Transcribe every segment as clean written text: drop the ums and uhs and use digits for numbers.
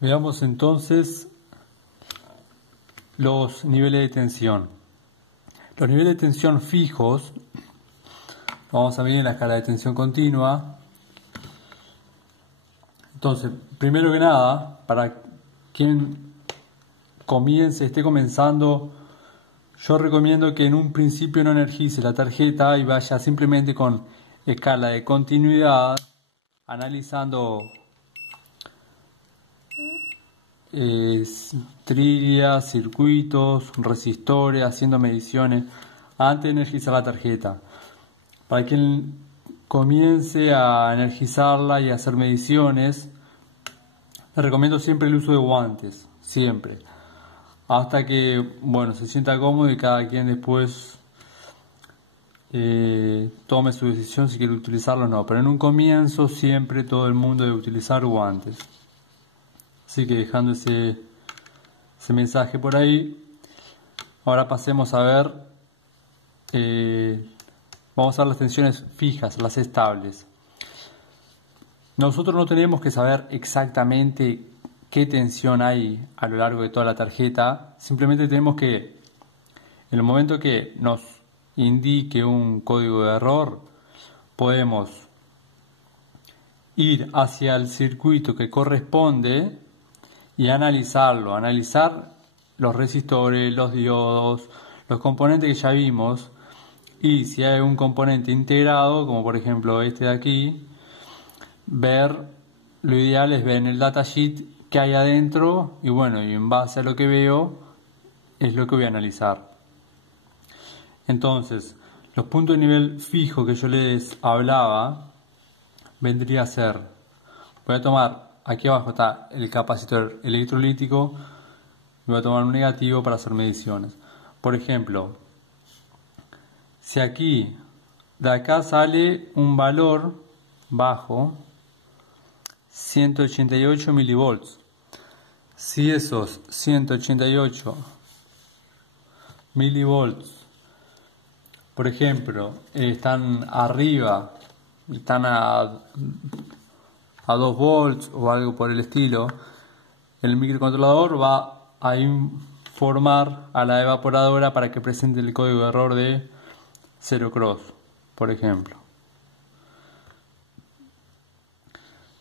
Veamos entonces los niveles de tensión. Los niveles de tensión fijos, vamos a ver en la escala de tensión continua. Entonces, primero que nada, para quien esté comenzando, yo recomiendo que en un principio no energice la tarjeta y vaya simplemente con escala de continuidad, analizando trillas, circuitos, resistores, haciendo mediciones antes de energizar la tarjeta. Para quien comience a energizarla y a hacer mediciones, les recomiendo siempre el uso de guantes, siempre, hasta que se sienta cómodo y cada quien después tome su decisión si quiere utilizarlo o no. Pero en un comienzo siempre todo el mundo debe utilizar guantes. Así que dejando ese mensaje por ahí, ahora pasemos a ver, vamos a ver las tensiones fijas, las estables. Nosotros no tenemos que saber exactamente qué tensión hay a lo largo de toda la tarjeta, simplemente tenemos que, en el momento que nos indique un código de error, podemos ir hacia el circuito que corresponde y analizar los resistores, los diodos, los componentes que ya vimos, y si hay un componente integrado, como por ejemplo este de aquí, lo ideal es ver en el datasheet qué hay adentro y en base a lo que veo es lo que voy a analizar. Entonces, los puntos de nivel fijo que yo les hablaba vendría a ser, voy a tomar, aquí abajo está el capacitor electrolítico, voy a tomar un negativo para hacer mediciones. Por ejemplo, si aquí de acá sale un valor bajo, 188 milivolts, si esos 188 milivolts, por ejemplo, están arriba, están a 2 volts o algo por el estilo, el microcontrolador va a informar a la evaporadora para que presente el código de error de 0 cross, por ejemplo.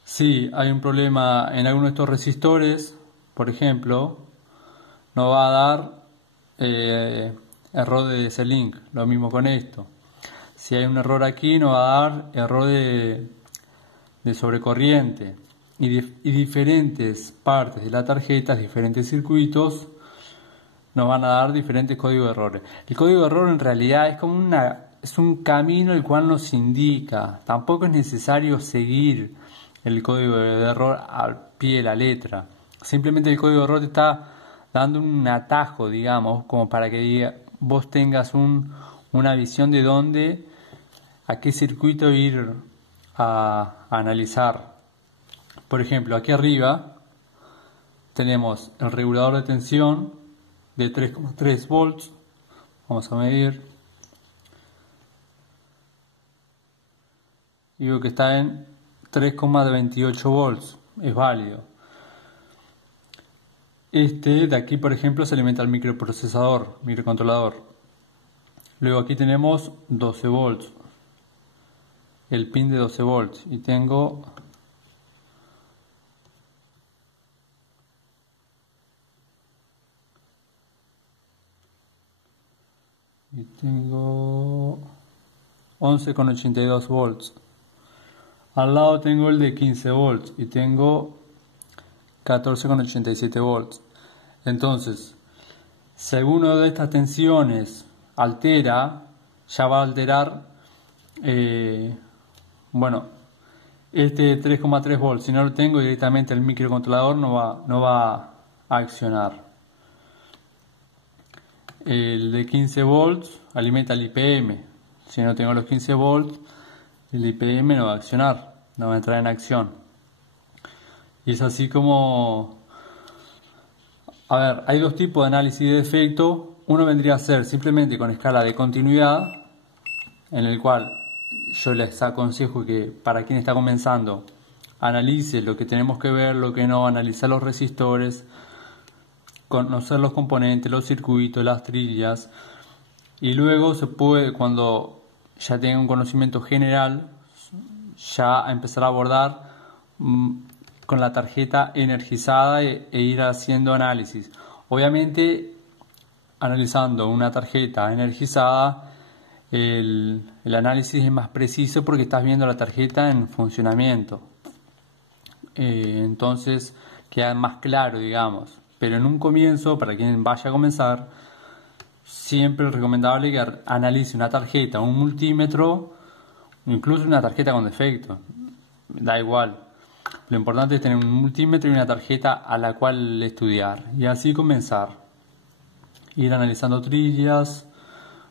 Si hay un problema en alguno de estos resistores, por ejemplo, nos va a dar error de D-Link, lo mismo con esto. Si hay un error aquí, nos va a dar error de sobrecorriente, y diferentes partes de la tarjeta, diferentes circuitos, nos van a dar diferentes códigos de errores. El código de error en realidad es como es un camino el cual nos indica. Tampoco es necesario seguir el código de error al pie de la letra. Simplemente el código de error te está dando un atajo, digamos, como para que vos tengas una visión de a qué circuito ir a analizar. Por ejemplo, aquí arriba tenemos el regulador de tensión de 3,3 volts. Vamos a medir. Digo que está en 3,28 volts. Es válido. Este de aquí, por ejemplo, se alimenta al microcontrolador. Luego aquí tenemos 12 volts. El pin de 12 volts. Y tengo y tengo 11,82 volts. Al lado tengo el de 15 volts y tengo 14,87 volts. Entonces, si alguna de estas tensiones altera, ya va a alterar este 3,3 volts. Si no lo tengo directamente, el microcontrolador no va a accionar. El de 15 volts alimenta el IPM. Si no tengo los 15 volts, el IPM no va a accionar, no va a entrar en acción. Y es así como... hay dos tipos de análisis de defecto. Uno vendría a ser simplemente con escala de continuidad, en el cual yo les aconsejo que para quien está comenzando analice lo que tenemos que ver, lo que no, analizar los resistores, conocer los componentes, los circuitos, las trillas, y luego se puede, cuando ya tenga un conocimiento general, ya empezar a abordar con la tarjeta energizada e ir haciendo análisis. Obviamente, analizando una tarjeta energizada, el análisis es más preciso porque estás viendo la tarjeta en funcionamiento. Entonces queda más claro, digamos. Pero en un comienzo, para quien vaya a comenzar, siempre es recomendable que analice una tarjeta, un multímetro, incluso una tarjeta con defecto. Da igual. Lo importante es tener un multímetro y una tarjeta a la cual estudiar. Y así comenzar. Ir analizando trillas,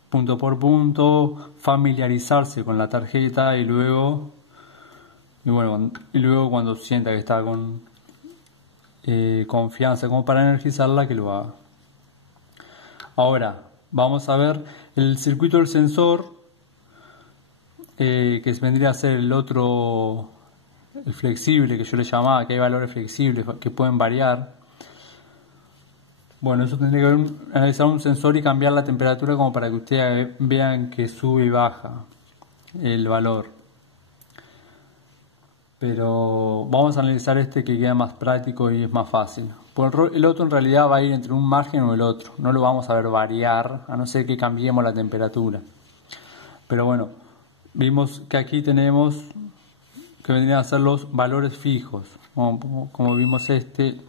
punto por punto, familiarizarse con la tarjeta y luego cuando sienta que está con confianza como para energizarla, que lo haga. Ahora vamos a ver el circuito del sensor, que vendría a ser el otro, el flexible, que yo le llamaba, que hay valores flexibles que pueden variar. Bueno, eso tendría que analizar un sensor y cambiar la temperatura como para que ustedes vean que sube y baja el valor. Pero vamos a analizar este, que queda más práctico y es más fácil. El otro en realidad va a ir entre un margen o el otro. No lo vamos a ver variar, a no ser que cambiemos la temperatura. Pero bueno, vimos que aquí tenemos que vendrían a ser los valores fijos. Como vimos este,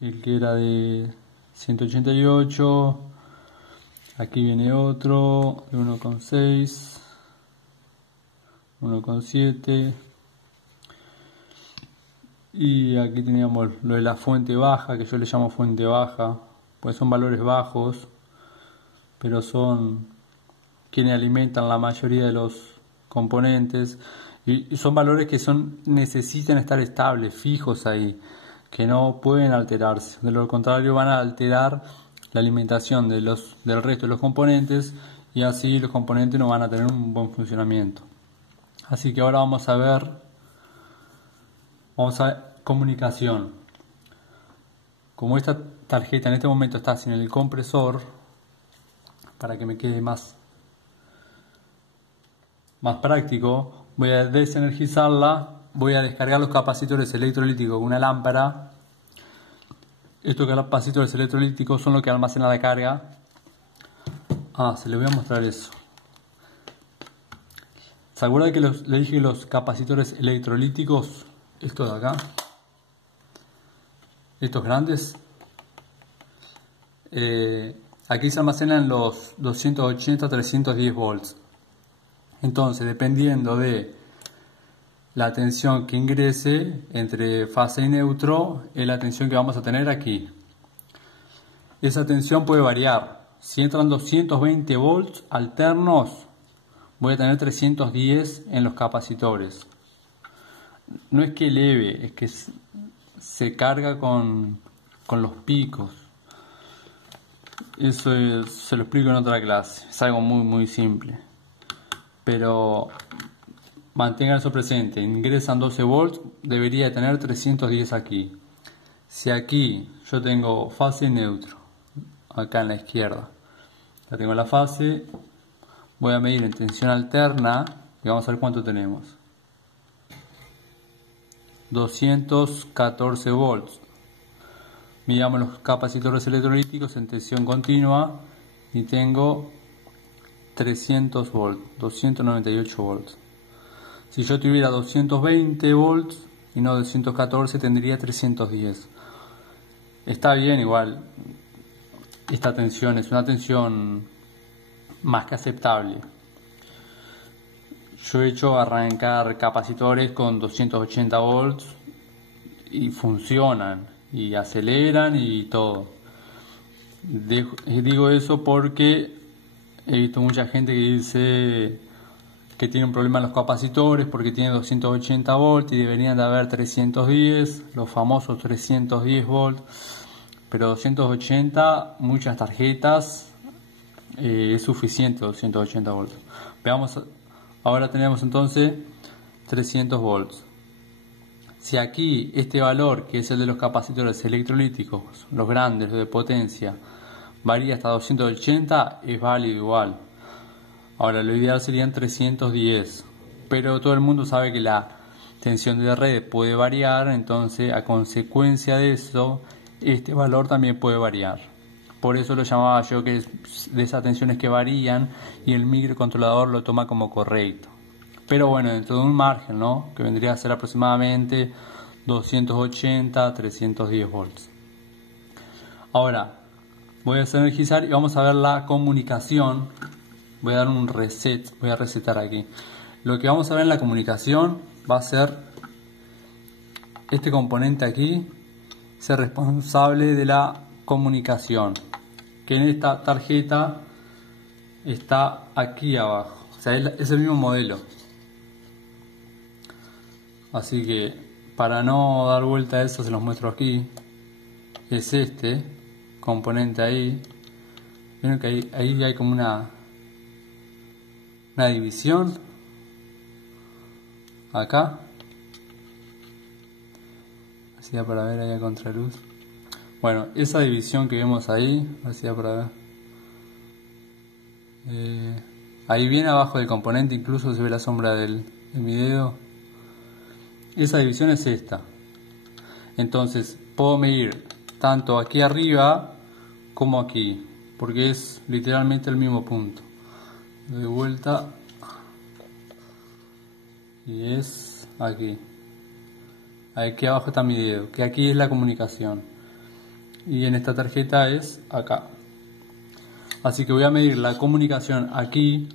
el que era de 188. Aquí viene otro de 1,6. 1,7, y aquí teníamos lo de la fuente baja, que yo le llamo fuente baja, pues son valores bajos, pero son quienes alimentan la mayoría de los componentes, y son valores que necesitan estar estables, fijos ahí, que no pueden alterarse. De lo contrario, van a alterar la alimentación del resto de los componentes, y así los componentes no van a tener un buen funcionamiento. Así que ahora vamos a ver comunicación. Como esta tarjeta en este momento está sin el compresor, para que me quede más práctico, voy a desenergizarla, voy a descargar los capacitores electrolíticos con una lámpara. Estos capacitores electrolíticos son los que almacenan la carga. Se les voy a mostrar eso. ¿Se acuerdan que le dije los capacitores electrolíticos? Estos de acá. Estos grandes. Aquí se almacenan los 280-310 volts. Entonces, dependiendo de la tensión que ingrese entre fase y neutro, es la tensión que vamos a tener aquí. Esa tensión puede variar. Si entran 220 volts alternos, voy a tener 310 en los capacitores. No es que eleve, es que se carga con los picos. Eso se lo explico en otra clase. Es algo muy simple. Pero mantengan eso presente. Ingresan 12 volts, debería tener 310 aquí. Si aquí yo tengo fase neutro, acá en la izquierda, ya tengo la fase. Voy a medir en tensión alterna y vamos a ver cuánto tenemos. 214 volts. Midamos los capacitores electrolíticos en tensión continua y tengo 300 volts, 298 volts. Si yo tuviera 220 volts y no 214, tendría 310. Está bien, igual. Esta tensión es una tensión más que aceptable. Yo he hecho arrancar capacitores con 280 volts y funcionan y aceleran y todo. Digo eso porque he visto mucha gente que dice que tiene un problema en los capacitores porque tiene 280 volts y deberían de haber 310, los famosos 310 volts, pero 280, muchas tarjetas es suficiente 280 volts. Veamos Ahora tenemos entonces 300 volts. Si aquí este valor, que es el de los capacitores electrolíticos, los grandes, los de potencia, varía hasta 280, es válido igual. Ahora lo ideal serían 310, pero todo el mundo sabe que la tensión de red puede variar, entonces a consecuencia de eso, este valor también puede variar. Por eso lo llamaba yo que es de esas tensiones que varían y el microcontrolador lo toma como correcto. Pero bueno, dentro de un margen, ¿no? Que vendría a ser aproximadamente 280 a 310 volts. Ahora, voy a desenergizar y vamos a ver la comunicación. Voy a dar un reset, voy a resetar aquí. Lo que vamos a ver en la comunicación va a ser este componente aquí, ser responsable de la comunicación, que en esta tarjeta está aquí abajo. O sea, es el mismo modelo. Así que para no dar vuelta a eso se los muestro aquí. Es este componente ahí. Vieron que ahí hay como una división. Acá. Así da para ver ahí a contraluz. Bueno, esa división que vemos ahí, así da para ver. Ahí bien abajo del componente incluso se ve la sombra del video. Esa división es esta. Entonces puedo medir tanto aquí arriba como aquí, porque es literalmente el mismo punto. Doy vuelta y es aquí. Aquí abajo está mi dedo, que aquí es la comunicación. Y en esta tarjeta es acá. Así que voy a medir la comunicación aquí,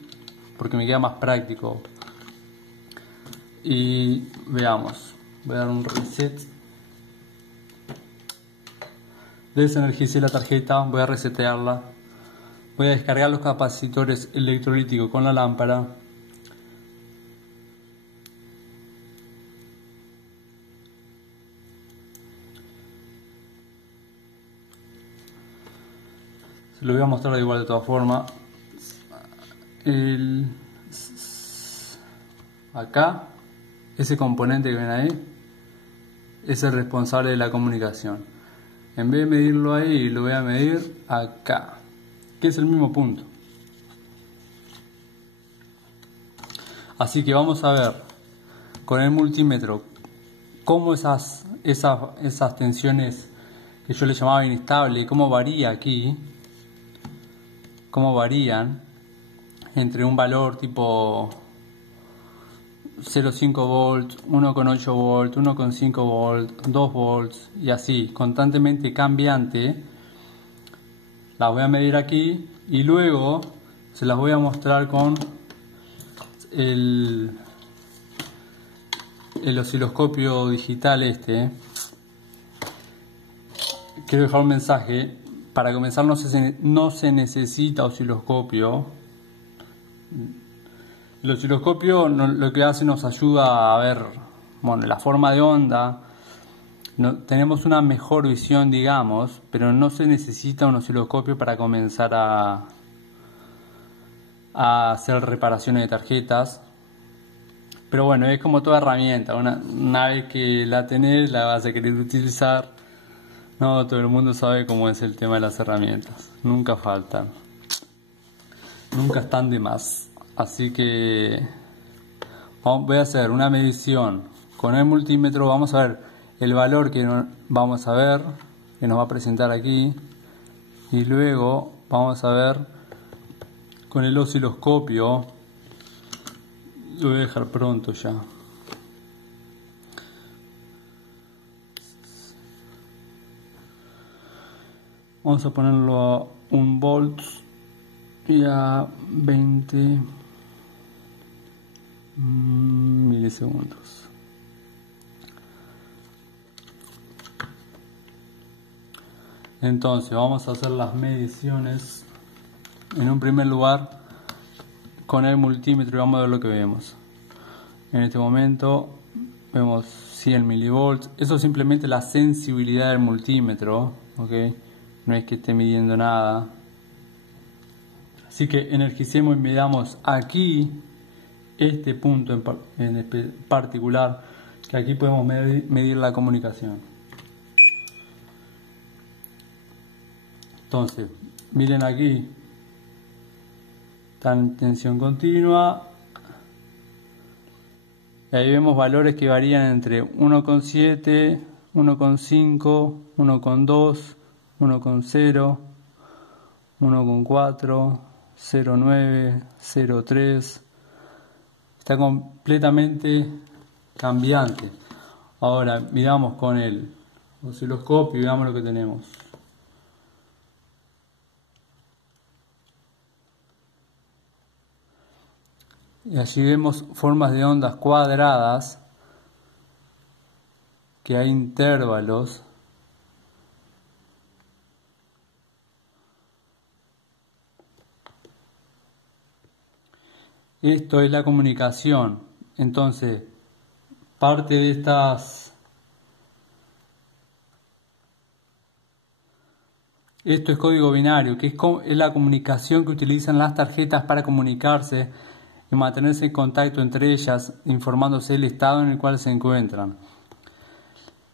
porque me queda más práctico. Y veamos, voy a dar un reset. Desenergicé la tarjeta, voy a resetearla. Voy a descargar los capacitores electrolíticos con la lámpara. Se lo voy a mostrar igual de todas formas. Acá, ese componente que ven ahí, es el responsable de la comunicación. En vez de medirlo ahí, lo voy a medir acá, que es el mismo punto. Así que vamos a ver con el multímetro cómo esas tensiones que yo le llamaba inestable, cómo varía aquí, cómo varían entre un valor tipo 0,5 volts, 1,8 volts, 1,5 volts, 2 volts y así, constantemente cambiante. Las voy a medir aquí y luego se las voy a mostrar con el osciloscopio digital este. Quiero dejar un mensaje. Para comenzar no se necesita osciloscopio. El osciloscopio lo que hace nos ayuda a ver, bueno, la forma de onda. Tenemos una mejor visión, digamos, pero no se necesita un osciloscopio para comenzar a hacer reparaciones de tarjetas. Pero bueno, es como toda herramienta. Una vez que la tenés, la vas a querer utilizar. No, todo el mundo sabe cómo es el tema de las herramientas. Nunca faltan. Nunca están de más. Así que voy a hacer una medición con el multímetro. Vamos a ver el valor que vamos a ver, que nos va a presentar aquí. Y luego vamos a ver con el osciloscopio. Lo voy a dejar pronto ya. Vamos a ponerlo a 1 volt y a 20 milisegundos. Entonces vamos a hacer las mediciones. En un primer lugar con el multímetro y vamos a ver lo que vemos. En este momento vemos 100 milivolts. Eso es simplemente la sensibilidad del multímetro, ¿ok? No es que esté midiendo nada. Así que energicemos y midamos aquí este punto en particular, que aquí podemos medir la comunicación. Entonces, miren aquí, está en tensión continua. Y ahí vemos valores que varían entre 1,7, 1,5, 1,2, 1,0, 1,4, 0,9, 0,3. Está completamente cambiante. Ahora miramos con el osciloscopio y veamos lo que tenemos. Y allí vemos formas de ondas cuadradas, que hay intervalos. Esto es la comunicación. Entonces, parte de esto es código binario, que es la comunicación que utilizan las tarjetas para comunicarse y mantenerse en contacto entre ellas, informándose del estado en el cual se encuentran.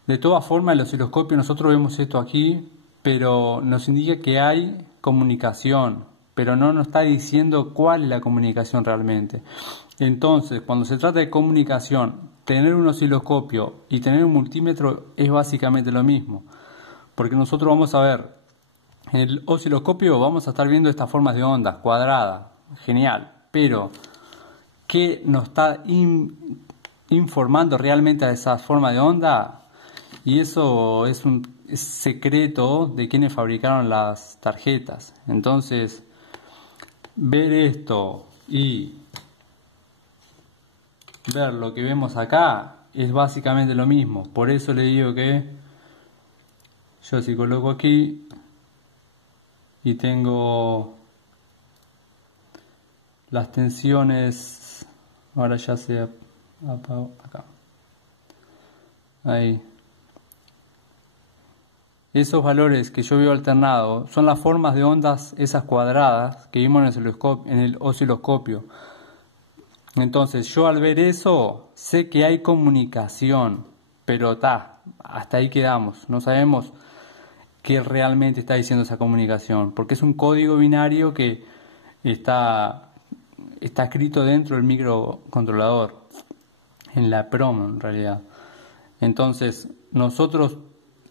De todas formas, el osciloscopio, nosotros vemos esto aquí, pero nos indica que hay comunicación, pero no nos está diciendo cuál es la comunicación realmente. Entonces, cuando se trata de comunicación, tener un osciloscopio y tener un multímetro es básicamente lo mismo, porque nosotros vamos a ver, en el osciloscopio vamos a estar viendo estas formas de ondas cuadradas, genial, pero ¿qué nos está informando realmente a esa forma de onda? Y eso es secreto de quienes fabricaron las tarjetas. Entonces, ver esto y ver lo que vemos acá es básicamente lo mismo. Por eso le digo que yo si coloco aquí y tengo las tensiones, ahora ya se apagó acá, ahí, esos valores que yo veo alternados son las formas de ondas, esas cuadradas que vimos en el osciloscopio. Entonces yo al ver eso sé que hay comunicación, pero hasta ahí quedamos, no sabemos qué realmente está diciendo esa comunicación, porque es un código binario que está escrito dentro del microcontrolador, en la PROM en realidad. Entonces, nosotros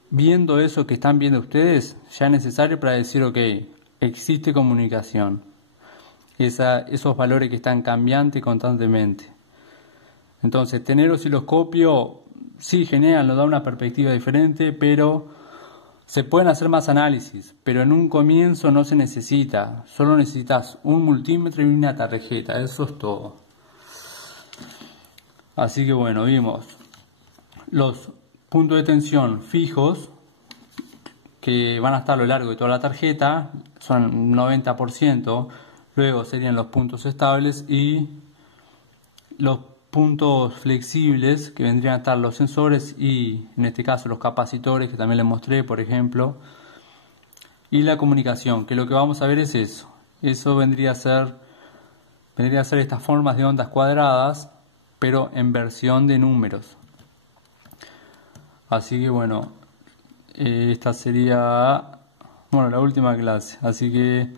viendo eso que están viendo ustedes, ya es necesario para decir, ok, existe comunicación. Esos valores que están cambiantes constantemente. Entonces, tener osciloscopio, sí, genial, nos da una perspectiva diferente, pero se pueden hacer más análisis, pero en un comienzo no se necesita, solo necesitas un multímetro y una tarjeta, eso es todo. Así que bueno, vimos los puntos de tensión fijos que van a estar a lo largo de toda la tarjeta, son 90%, luego serían los puntos estables y los puntos flexibles que vendrían a estar los sensores y en este caso los capacitores que también les mostré, por ejemplo, y la comunicación, que lo que vamos a ver es eso vendría a ser estas formas de ondas cuadradas, pero en versión de números. Así que bueno, esta sería la última clase, así que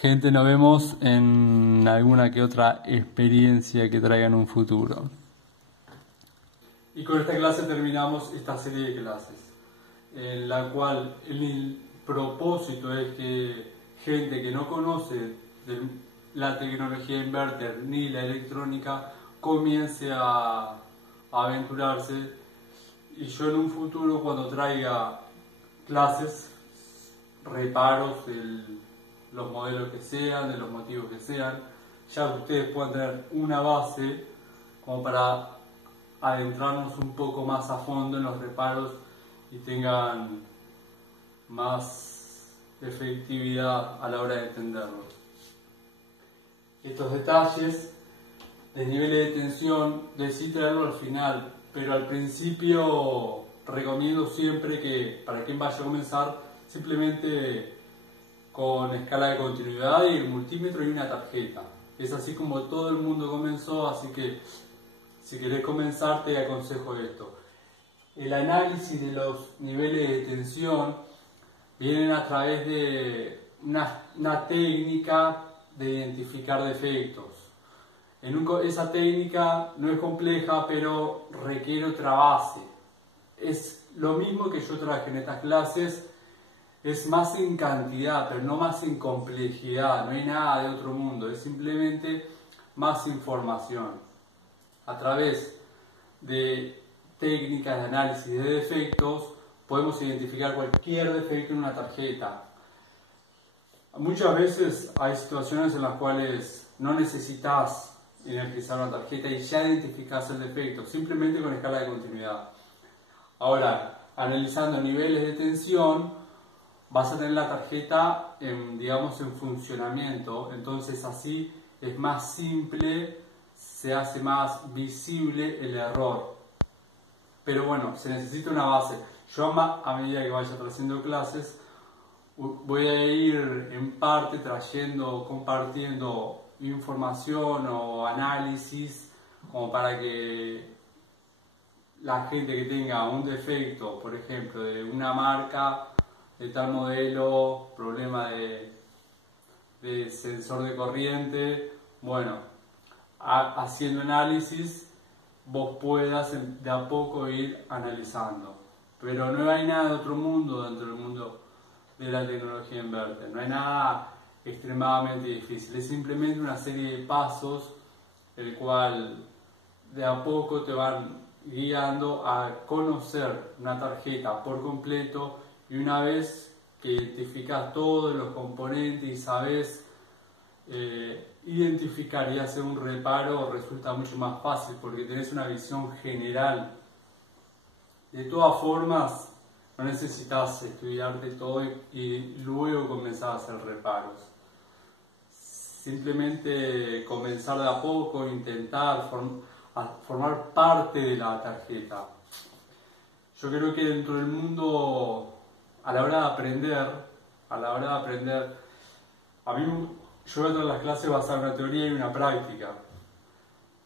gente, nos vemos en alguna que otra experiencia que traiga en un futuro. Y con esta clase terminamos esta serie de clases, en la cual el propósito es que gente que no conoce de la tecnología inverter ni la electrónica comience a aventurarse, y yo en un futuro, cuando traiga clases, reparos de los modelos que sean, de los motivos que sean, ya que ustedes puedan tener una base como para adentrarnos un poco más a fondo en los reparos y tengan más efectividad a la hora de entenderlos. Estos detalles de niveles de tensión decidí traerlo al final, pero al principio recomiendo siempre que para quien vaya a comenzar, simplemente con escala de continuidad y el multímetro y una tarjeta. Es así como todo el mundo comenzó, así que si querés comenzar te aconsejo esto. El análisis de los niveles de tensión vienen a través de una técnica de identificar defectos. Esa técnica no es compleja, pero requiere otra base. Es lo mismo que yo traje en estas clases, es más en cantidad, pero no más en complejidad, no hay nada de otro mundo, es simplemente más información. A través de técnicas de análisis de defectos podemos identificar cualquier defecto en una tarjeta. Muchas veces hay situaciones en las cuales no necesitas energizar una tarjeta y ya identificas el defecto, simplemente con escala de continuidad. Ahora, analizando niveles de tensión, vas a tener la tarjeta digamos, en funcionamiento, entonces así es más simple, se hace más visible el error. Pero bueno, se necesita una base. Yo a medida que vaya haciendo clases, voy a ir en parte compartiendo información o análisis como para que la gente que tenga un defecto, por ejemplo, de una marca, de tal modelo, problema de sensor de corriente, bueno, haciendo análisis, vos puedas de a poco ir analizando. Pero no hay nada de otro mundo dentro del mundo de la tecnología inverter, no hay nada extremadamente difícil, es simplemente una serie de pasos el cual de a poco te van guiando a conocer una tarjeta por completo, y una vez que identificas todos los componentes y sabes identificar y hacer un reparo, resulta mucho más fácil porque tenés una visión general. De todas formas, no necesitas estudiarte todo y luego comenzar a hacer reparos. Simplemente comenzar de a poco, intentar formar parte de la tarjeta. Yo creo que dentro del mundo, a la hora de aprender, a mí yo veo todas las clases basadas en una teoría y una práctica,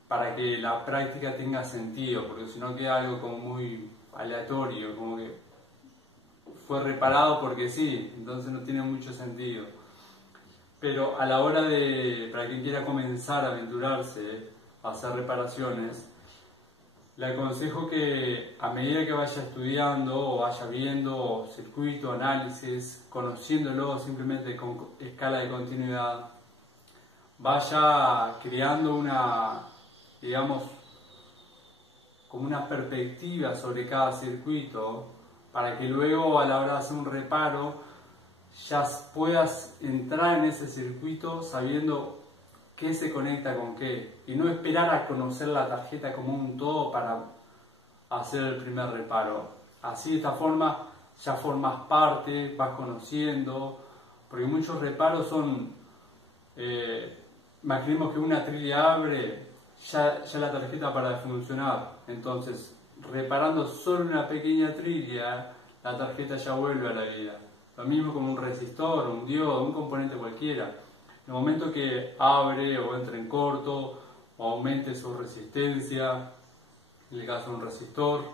para que la práctica tenga sentido, porque si no queda algo como muy aleatorio, como que fue reparado porque sí, entonces no tiene mucho sentido. Pero a la hora para quien quiera comenzar a aventurarse a hacer reparaciones, le aconsejo que a medida que vaya estudiando o vaya viendo circuito, análisis, conociéndolo simplemente con escala de continuidad, vaya creando digamos, como una perspectiva sobre cada circuito, para que luego a la hora de hacer un reparo ya puedas entrar en ese circuito sabiendo qué se conecta con qué, y no esperar a conocer la tarjeta como un todo para hacer el primer reparo. Así, de esta forma, ya formas parte, vas conociendo, porque muchos reparos son, imaginemos que una trilla abre, ya la tarjeta para de funcionar, entonces reparando solo una pequeña trilla, la tarjeta ya vuelve a la vida. Lo mismo con un resistor, un diodo, un componente cualquiera. En el momento que abre o entra en corto o aumente su resistencia, en el caso de un resistor,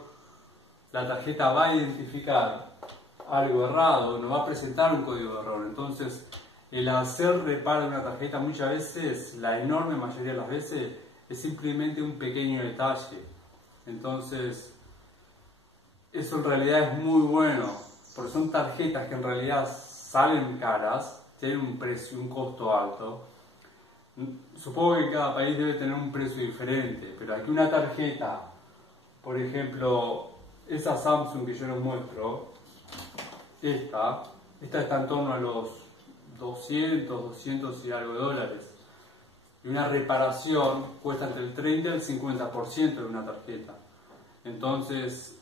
la tarjeta va a identificar algo errado, nos va a presentar un código de error. Entonces, el hacer reparo de una tarjeta muchas veces, la enorme mayoría de las veces, es simplemente un pequeño detalle. Entonces, eso en realidad es muy bueno, porque son tarjetas que en realidad salen caras, tienen un precio, un costo alto. Supongo que cada país debe tener un precio diferente, pero aquí una tarjeta, por ejemplo, esa Samsung que yo les muestro, esta está en torno a los 200 y algo de dólares. Y una reparación cuesta entre el 30 y el 50% de una tarjeta. Entonces,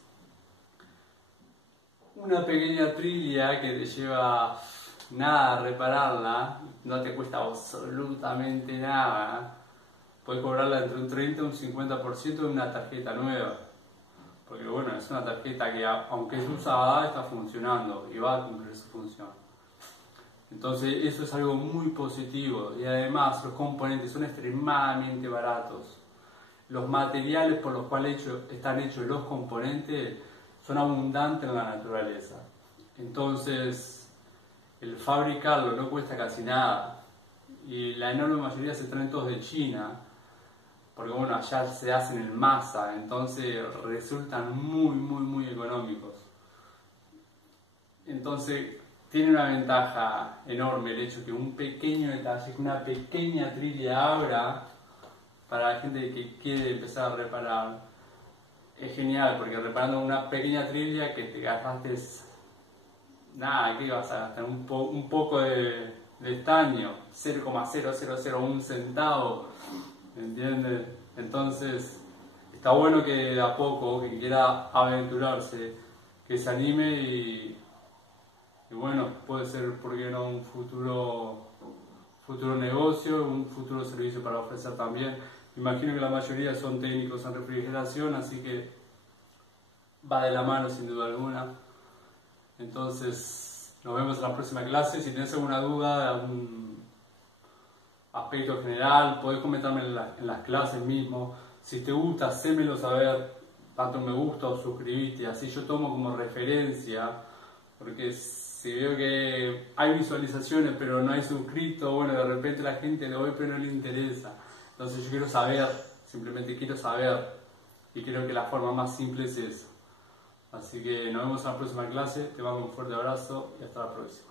una pequeña trilla que te lleva nada repararla, no te cuesta absolutamente nada, puedes cobrarla entre un 30 y un 50% de una tarjeta nueva. Porque bueno, es una tarjeta que aunque es usada, está funcionando y va a cumplir su función. Entonces eso es algo muy positivo y además los componentes son extremadamente baratos. Los materiales por los cuales están hechos los componentes son abundantes en la naturaleza. Entonces el fabricarlo no cuesta casi nada y la enorme mayoría se traen todos de China, porque bueno, allá se hacen en masa, entonces resultan muy económicos. Entonces tiene una ventaja enorme el hecho que un pequeño detalle, que una pequeña trilla abra para la gente que quiere empezar a reparar. Es genial, porque reparando una pequeña trilla que te gastaste nada, ¿qué vas a gastar? Un poco de estaño, 0,0001 centavo, ¿entiendes? Entonces está bueno que de a poco, que quiera aventurarse, que se anime y bueno, puede ser, ¿por qué no?, un futuro negocio, un futuro servicio para ofrecer también. Imagino que la mayoría son técnicos en refrigeración, así que va de la mano sin duda alguna. Entonces, nos vemos en la próxima clase. Si tenés alguna duda, algún aspecto general, podés comentarme en las clases mismo. Si te gusta, hacémelo saber, tanto me gusta o suscribite, así yo tomo como referencia, porque si veo que hay visualizaciones pero no hay suscrito, bueno, de repente la gente lo ve pero no le interesa. Entonces yo quiero saber, simplemente quiero saber, y creo que la forma más simple es eso. Así que nos vemos en la próxima clase, te mando un fuerte abrazo y hasta la próxima.